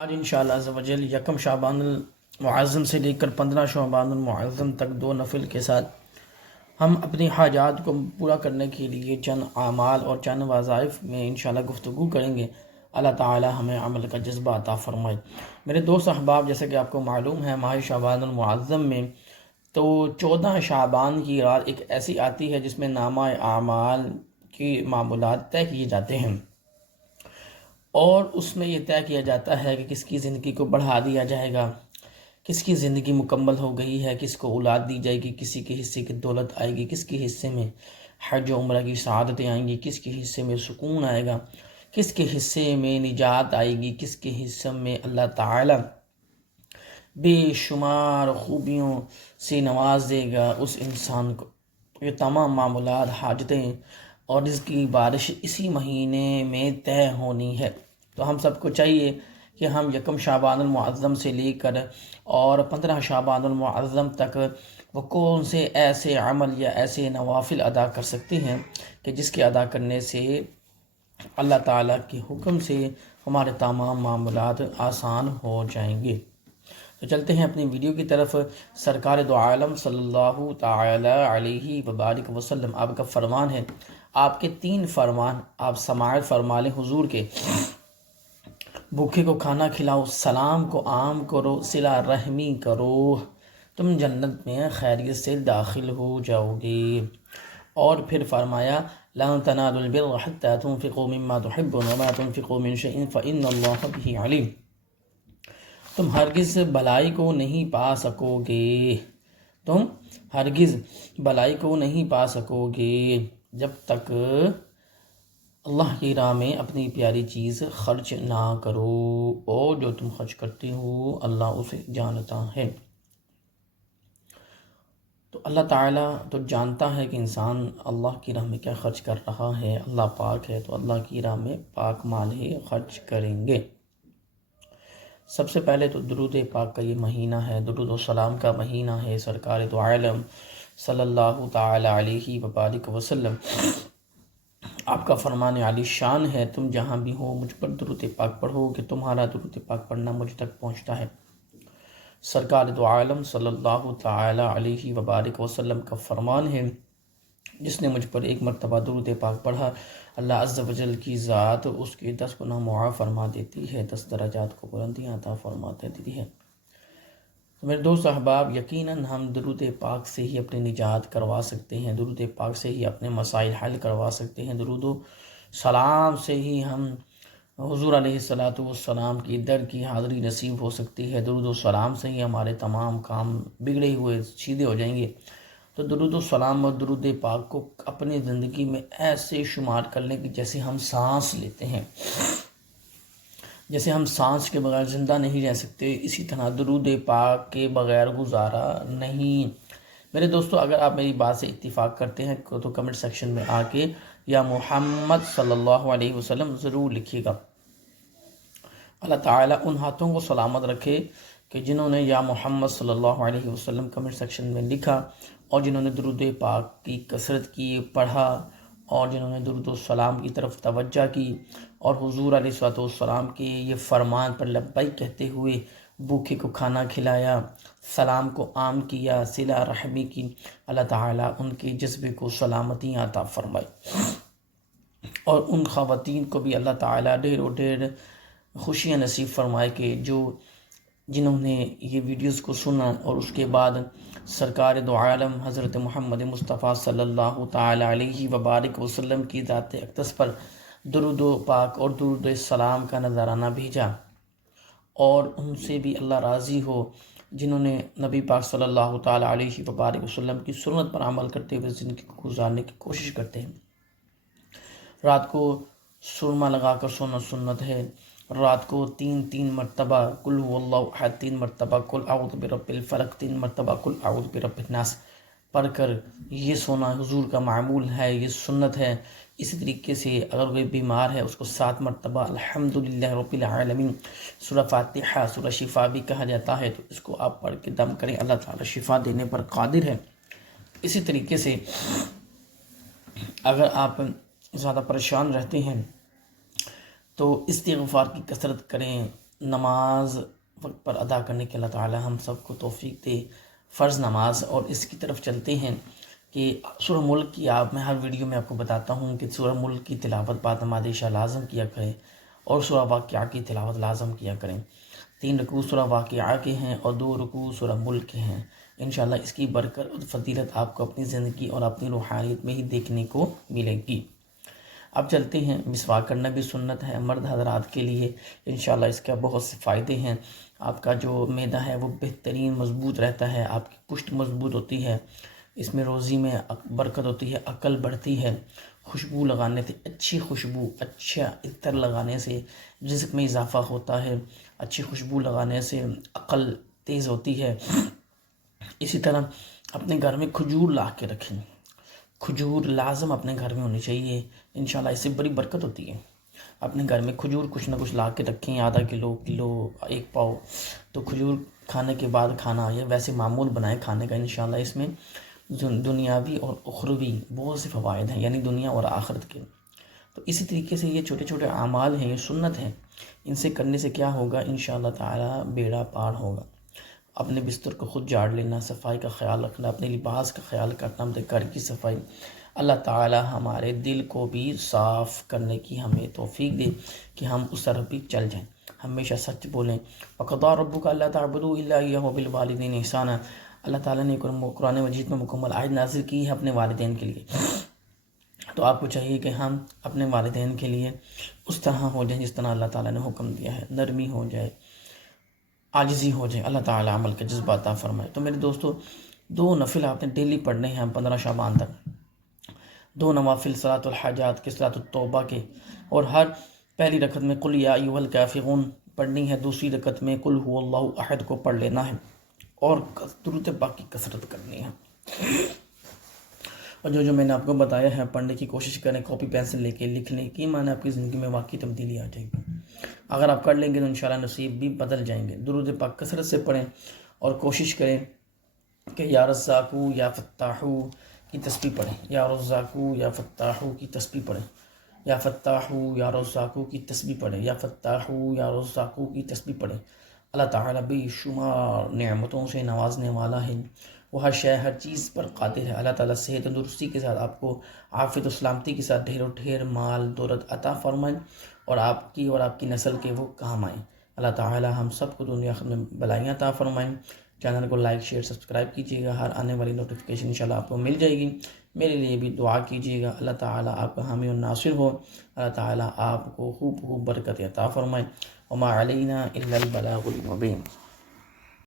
آج انشاءاللہ عز و جل یکم شعبان المعظم سے لے کر 15 شعبان المعظم تک 2 نفل کے ساتھ ہم اپنی حاجات کو پورا کرنے کے لیے چند اعمال اور چند وظائف میں انشاءاللہ گفتگو کریں گے۔ اللہ تعالی ہمیں عمل کا جذبہ عطا فرمائے۔ میرے دوست احباب، جیسے کہ آپ کو معلوم ہے ماہ شعبان المعظم میں تو 14 شعبان کی رات ایک ایسی آتی ہے جس میں نامہ اعمال کی معمولات طے کیے جاتے ہیں، اور اس میں یہ طے کیا جاتا ہے کہ کس کی زندگی کو بڑھا دیا جائے گا، کس کی زندگی مکمل ہو گئی ہے، کس کو اولاد دی جائے گی، کسی کے حصے کی دولت آئے گی، کس کے حصے میں حج و عمرہ کی سعادتیں آئیں گی، کس کے حصے میں سکون آئے گا، کس کے حصے میں نجات آئے گی، کس کے حصے میں اللہ تعالی بے شمار خوبیوں سے نواز دے گا اس انسان کو۔ یہ تمام معمولات، حاجتیں اور رزق کی بارش اسی مہینے میں طے ہونی ہے۔ تو ہم سب کو چاہیے کہ ہم یکم شعبان المعظم سے لے کر اور 15 شعبان المعظم تک وہ کون سے ایسے عمل یا ایسے نوافل ادا کر سکتے ہیں کہ جس کے ادا کرنے سے اللہ تعالیٰ کے حکم سے ہمارے تمام معاملات آسان ہو جائیں گے۔ تو چلتے ہیں اپنی ویڈیو کی طرف۔ سرکار دو عالم صلی اللہ تعالی علیہ وبارک وسلم، آپ کا فرمان ہے، آپ کے 3 فرمان آپ سماعت فرما لیں حضور کے: بھوکے کو کھانا کھلاؤ، سلام کو عام کرو، صلہ رحمی کرو، تم جنت میں خیریت سے داخل ہو جاؤ گے۔ اور پھر فرمایا لن تنالوا البر حتى تنفقوا مما تحبون وما تنفقوا من شيء فإن الله به عليم۔ تم ہرگز بھلائی کو نہیں پا سکو گے، تم ہرگز بھلائی کو نہیں پا سکو گے جب تک اللہ کی راہ میں اپنی پیاری چیز خرچ نہ کرو، اور جو تم خرچ کرتے ہو اللہ اسے جانتا ہے۔ تو اللہ تعالیٰ تو جانتا ہے کہ انسان اللہ کی راہ میں کیا خرچ کر رہا ہے۔ اللہ پاک ہے تو اللہ کی راہ میں پاک مال ہی خرچ کریں گے۔ سب سے پہلے تو درود پاک کا یہ مہینہ ہے، درود و سلام کا مہینہ ہے۔ سرکار دو عالم صلی اللہ تعالی علیہ وبارک وسلم، آپ کا فرمان عالی شان ہے، تم جہاں بھی ہو مجھ پر درود پاک پڑھو کہ تمہارا درود پاک پڑھنا مجھ تک پہنچتا ہے۔ سرکار دو عالم صلی اللہ تعالی علیہ وبارک وسلم کا فرمان ہے، جس نے مجھ پر 1 مرتبہ درود پاک پڑھا اللہ عز و جل کی ذات اس کے 10 گنا معاف فرما دیتی ہے، 10 درجات کو بلندیاں عطا فرما دیتی ہے۔ تو میرے دوست احباب، یقیناً ہم درود پاک سے ہی اپنی نجات کروا سکتے ہیں، درود پاک سے ہی اپنے مسائل حل کروا سکتے ہیں، درود و سلام سے ہی ہم حضور علیہ السلام کی در کی حاضری نصیب ہو سکتی ہے، درود و سلام سے ہی ہمارے تمام کام بگڑے ہوئے سیدھے ہو جائیں گے۔ تو درود و سلام اور درود پاک کو اپنی زندگی میں ایسے شمار کر لیں کہ جیسے ہم سانس لیتے ہیں، جیسے ہم سانس کے بغیر زندہ نہیں رہ سکتے، اسی طرح درود پاک کے بغیر گزارا نہیں۔ میرے دوستو، اگر آپ میری بات سے اتفاق کرتے ہیں تو کمنٹ سیکشن میں آ کے یا محمد صلی اللہ علیہ وسلم ضرور لکھیے گا۔ اللہ تعالیٰ ان ہاتھوں کو سلامت رکھے کہ جنہوں نے یا محمد صلی اللہ علیہ وسلم کمنٹ سیکشن میں لکھا، اور جنہوں نے درود پاک کی کثرت کی، پڑھا، اور جنہوں نے درود السلام کی طرف توجہ کی، اور حضور علیہ السلام کے یہ فرمان پر لبیک کہتے ہوئے بھوکے کو کھانا کھلایا، سلام کو عام کیا، صلہ رحمی کی۔ اللہ تعالیٰ ان کے جذبے کو سلامتی عطا فرمائے، اور ان خواتین کو بھی اللہ تعالیٰ ڈھیر و ڈھیر خوشیاں نصیب فرمائے کہ جنہوں نے یہ ویڈیوز کو سنا اور اس کے بعد سرکار دو عالم حضرت محمد مصطفیٰ صلی اللہ تعالی علیہ وبارک وسلم کی ذات اقدس پر درود و پاک اور درود السلام کا نذرانہ بھیجا، اور ان سے بھی اللہ راضی ہو جنہوں نے نبی پاک صلی اللہ تعالی علیہ وبارک وسلم کی سنت پر عمل کرتے ہوئے زندگی کو گزارنے کی کوشش کرتے ہیں۔ رات کو سرما لگا کر سونا سنت ہے، رات کو 3 مرتبہ قل هو اللہ احد، 3 مرتبہ قل اعوذ برب الفلق، 3 مرتبہ قل اعوذ برب الناس پڑھ کر یہ سونا حضور کا معمول ہے، یہ سنت ہے۔ اسی طریقے سے اگر کوئی بیمار ہے اس کو 7 مرتبہ الحمدللہ رب العالمین، سورہ فاتحہ، سورہ شفا بھی کہا جاتا ہے، تو اس کو آپ پڑھ کے دم کریں، اللہ تعالیٰ شفا دینے پر قادر ہے۔ اسی طریقے سے اگر آپ زیادہ پریشان رہتے ہیں تو استغفار کی کثرت کریں، نماز وقت پر ادا کرنے کے اللہ تعالی ہم سب کو توفیق دے. فرض نماز، اور اس کی طرف چلتے ہیں کہ سورہ ملک کی میں ہر ویڈیو میں آپ کو بتاتا ہوں کہ سورہ ملک کی تلاوت بعد نماز عشاء لازم کیا کریں، اور سورہ واقعہ کی تلاوت لازم کیا کریں. 3 رکوع سورہ واقعہ کے ہیں اور 2 رکوع سورہ ملک کے ہیں. انشاءاللہ اس کی برکت اور فضیلت آپ کو اپنی زندگی اور اپنی روحانیت میں ہی دیکھنے کو ملے گی. اب چلتے ہیں. مسواک کرنا بھی سنت ہے مرد حضرات کے لیے. انشاءاللہ اس کا بہت سے فائدے ہیں. آپ کا جو معدہ ہے وہ بہترین مضبوط رہتا ہے، آپ کی پشت مضبوط ہوتی ہے، اس میں روزی میں برکت ہوتی ہے، عقل بڑھتی ہے. خوشبو لگانے سے، اچھی خوشبو، اچھا عطر لگانے سے رزق میں اضافہ ہوتا ہے. اچھی خوشبو لگانے سے عقل تیز ہوتی ہے. اسی طرح اپنے گھر میں کھجور لا کے رکھیں. کھجور لازم اپنے گھر میں ہونی چاہیے. انشاءاللہ اس سے بڑی برکت ہوتی ہے. اپنے گھر میں کھجور کچھ نہ کچھ لا کے رکھیں، آدھا کلو، 1 پاؤ. تو کھجور کھانے کے بعد کھانا، یا ویسے معمول بنائیں کھانے کا. انشاءاللہ اس میں دنیاوی اور اخروی بہت سے فوائد ہیں، یعنی دنیا اور آخرت کے. تو اسی طریقے سے یہ چھوٹے چھوٹے اعمال ہیں، یہ سنت ہیں. ان سے کرنے سے کیا ہوگا؟ انشاءاللہ تعالی بیڑا پار ہوگا. اپنے بستر کو خود جھاڑ لینا، صفائی کا خیال رکھنا، اپنے لباس کا خیال رکھنا، اپنے گھر کی صفائی. اللہ تعالی ہمارے دل کو بھی صاف کرنے کی ہمیں توفیق دے کہ ہم اس طرف بھی چل جائیں. ہمیشہ سچ بولیں. وَقَضَىٰ رَبُّكَ أَلَّا تَعْبُدُوا إِلَّا إِيَّاهُ وَبِالْوَالِدَيْنِ إِحْسَانًا. اللہ تعالیٰ نے قرآن مجید میں مکمل آیت نازل کی ہے اپنے والدین کے لیے. تو آپ کو چاہیے کہ ہم اپنے والدین کے لیے اس طرح ہو جائیں جس طرح اللہ تعالیٰ نے حکم دیا ہے. نرمی ہو جائے، عاجزی ہو جائے. اللہ تعالیٰ عمل کا جذبہ عطا فرمائے. تو میرے دوستو، 2 نفل آپ نے ڈیلی پڑھنے ہیں 15 شعبان تک. 2 نوافل صلاۃ الحاجات کے، صلاۃ التوبہ کے، اور ہر پہلی رکعت میں قل یا ایھا الکافرون پڑھنی ہے. دوسری رکعت میں قل ھو اللہ احد کو پڑھ لینا ہے، اور درود پاک کی کثرت کرنی ہے. اور جو میں نے آپ کو بتایا ہے پڑھنے کی کوشش کریں، کاپی پینسل لے کے لکھنے کی، معنی آپ کی زندگی میں واقعی تبدیلی آ جائے گی. اگر آپ کر لیں گے تو انشاءاللہ نصیب بھی بدل جائیں گے. درود پاک کثرت سے پڑھیں، اور کوشش کریں کہ یا رزاقو یا فتاحو کی تسبیح پڑھیں. یا رزاقو یا فتاحو کی تسبیح پڑھیں. یا فتاحو یا رزاقو کی تسبیح پڑھیں. یا فتاحو یا رزاقو کی تسبیح پڑھیں. اللہ تعالیٰ بے شمار نعمتوں سے نوازنے والا ہے. وہ ہر شے، ہر چیز پر قادر ہے. اللہ تعالیٰ صحت تندرستی کے ساتھ آپ کو عافیت و سلامتی کے ساتھ ڈھیر و ڈھیر مال دولت عطا فرمائیں، اور آپ کی اور آپ کی نسل کے وہ کام آئیں. اللہ تعالیٰ ہم سب کو دنیا میں بلائیاں عطا فرمائیں. چینل کو لائک شیئر سبسکرائب کیجیے گا. ہر آنے والی نوٹیفیکیشن انشاءاللہ آپ کو مل جائے گی. میرے لیے بھی دعا کیجیے گا. اللہ تعالیٰ آپ کا حامی و ناصر ہو. اللہ تعالیٰ آپ کو خوب برکت عطا فرمائے. وما علینا الا البلاغ المبین.